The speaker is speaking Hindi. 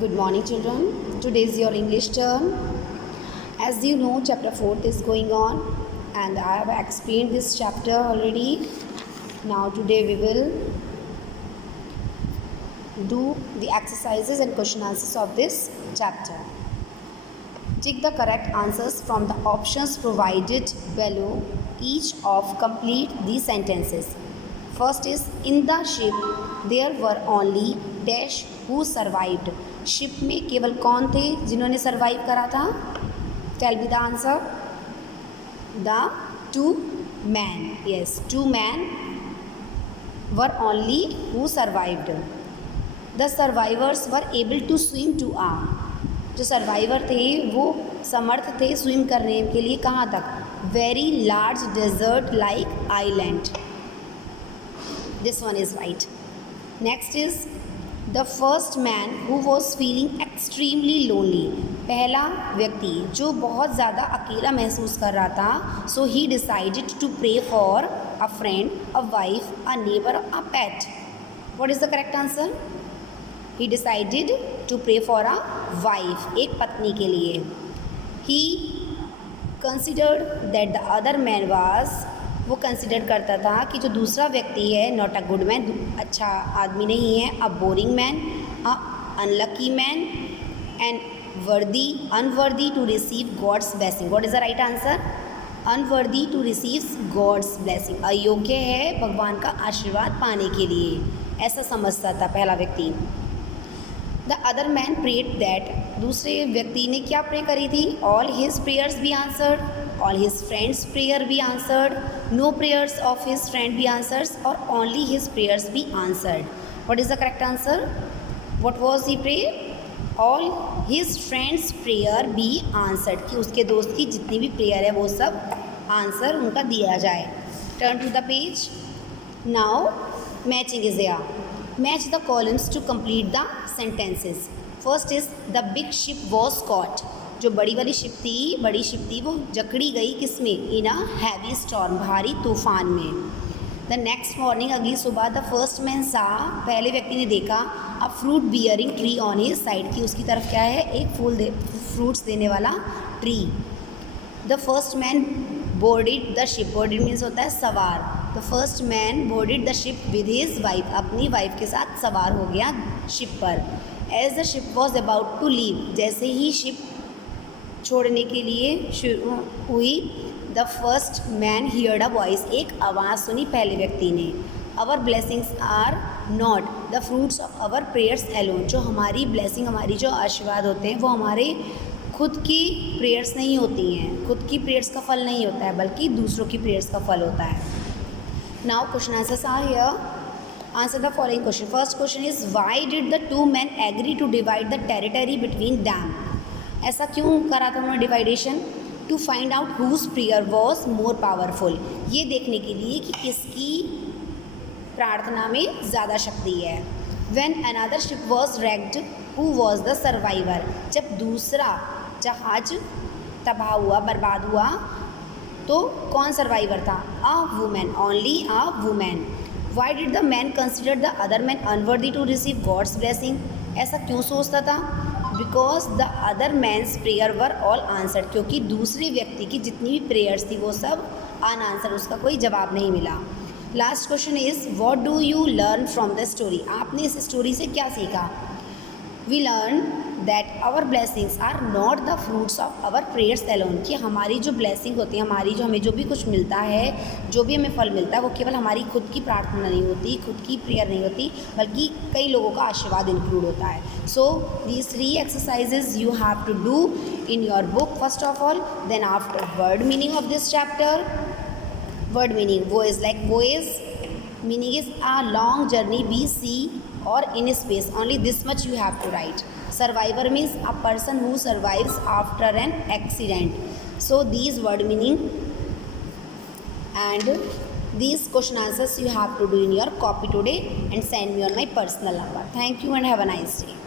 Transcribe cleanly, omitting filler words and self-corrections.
Good morning, children. Today is your English term. As you know, chapter 4th is going on, and I have explained this chapter already. Now, today we will do the exercises and question answers of this chapter. Take the correct answers from the options provided below. Each of complete these sentences. First is, in the ship there were only dash who survived. Ship में केवल कौन थे जिन्होंने सरवाइव करा था? Tell me the answer. The two man. Yes, two man were only who survived. The survivors were able to swim to a. जो सर्वाइवर थे वो समर्थ थे स्विम करने के लिए कहाँ तक? Very large desert like island. This one is right. Next is the first man who was feeling extremely lonely. पहला व्यक्ति जो बहुत ज़्यादा अकेला महसूस कर रहा था. So he decided to pray for a friend, a wife, a neighbour, a pet. What is the correct answer? He decided to pray for a wife, एक पत्नी के लिए. He considered that the other man was, वो कंसिडर करता था कि जो दूसरा व्यक्ति है नॉट अ गुड मैन, अच्छा आदमी नहीं है. A boring man, a unlucky man, and worthy, unworthy to receive God's blessing. What is the right answer? Unworthy to receive God's blessing. अयोग्य है भगवान का आशीर्वाद पाने के लिए, ऐसा समझता था पहला व्यक्ति. The other man prayed that, दूसरे व्यक्ति ने क्या प्रे करी थी? All his prayers be answered, all his friends prayer be answered, no prayers of his friend be answers, और only his prayers be answered. What is the correct answer? What was he pray? All his friends prayer be answered, कि उसके दोस्त की जितनी भी प्रेयर है वो सब आंसर उनका दिया जाए. Turn to the page. Now matching is there. Match the columns to complete the sentences. First is the big ship was caught. जो बड़ी वाली शिप थी वो जकड़ी गई किस में? इन अ हैवी स्टॉर्म, भारी तूफान में. द नेक्स्ट मॉर्निंग, अगली सुबह, द फर्स्ट मैन सा, पहले व्यक्ति ने देखा, a fruit bearing tree on his side, की उसकी तरफ क्या है? एक फ्रूट्स देने वाला tree. The first man boarded the ship. Boarded means होता है सवार. The first man boarded the ship with his wife, अपनी वाइफ के साथ सवार हो गया शिप पर. As the ship was about to leave, जैसे ही शिप छोड़ने के लिए शुरू हुई, the first man heard a voice, एक आवाज़ सुनी पहले व्यक्ति ने. Our blessings are not the fruits of our prayers alone. जो हमारी ब्लेसिंग, हमारी जो आशीर्वाद होते हैं वो हमारे खुद की प्रेयर्स नहीं होती हैं, खुद की प्रेयर्स का फल नहीं होता है, बल्कि दूसरों की प्रेयर्स का फल होता है. Now question answers are here. Answer the following question. First question is, why did the two man agree to divide the territory between them. ऐसा क्यों करा था उन्होंने डिवाइडेशन? To find out whose prayer was more powerful, ये देखने के लिए कि किसकी प्रार्थना में ज़्यादा शक्ति है. When another ship was wrecked, who was the survivor. जब दूसरा जहाज तबाह हुआ, बर्बाद हुआ, तो कौन सर्वाइवर था? A women, only a women. Why did the man consider the other man unworthy to receive God's blessing. ऐसा क्यों सोचता था? Because the other man's prayer were all answered, क्योंकि दूसरे व्यक्ति की जितनी भी प्रेयर्स थी वो सब अनआंसर्ड, उसका कोई जवाब नहीं मिला. Last question is, what do you learn from the story. आपने इस स्टोरी से क्या सीखा? We learn that our blessings are not the fruits of our prayers alone, कि हमारी जो ब्लेसिंग होती है, हमारी जो हमें जो भी कुछ मिलता है, जो भी हमें फल मिलता है, वो केवल हमारी खुद की प्रार्थना नहीं होती, खुद की प्रेयर नहीं होती, बल्कि कई लोगों का आशीर्वाद इंक्लूड होता है. So these 3 exercises you have to do in your book first of all. Then after word meaning of this chapter. Word meaning, वो is like voice. Meaning is a long journey be sea or in space. Only this much you have to write. Survivor means a person who survives after an accident. So these word meaning and these question answers you have to do in your copy today and send me on my personal number. Thank you and have a nice day.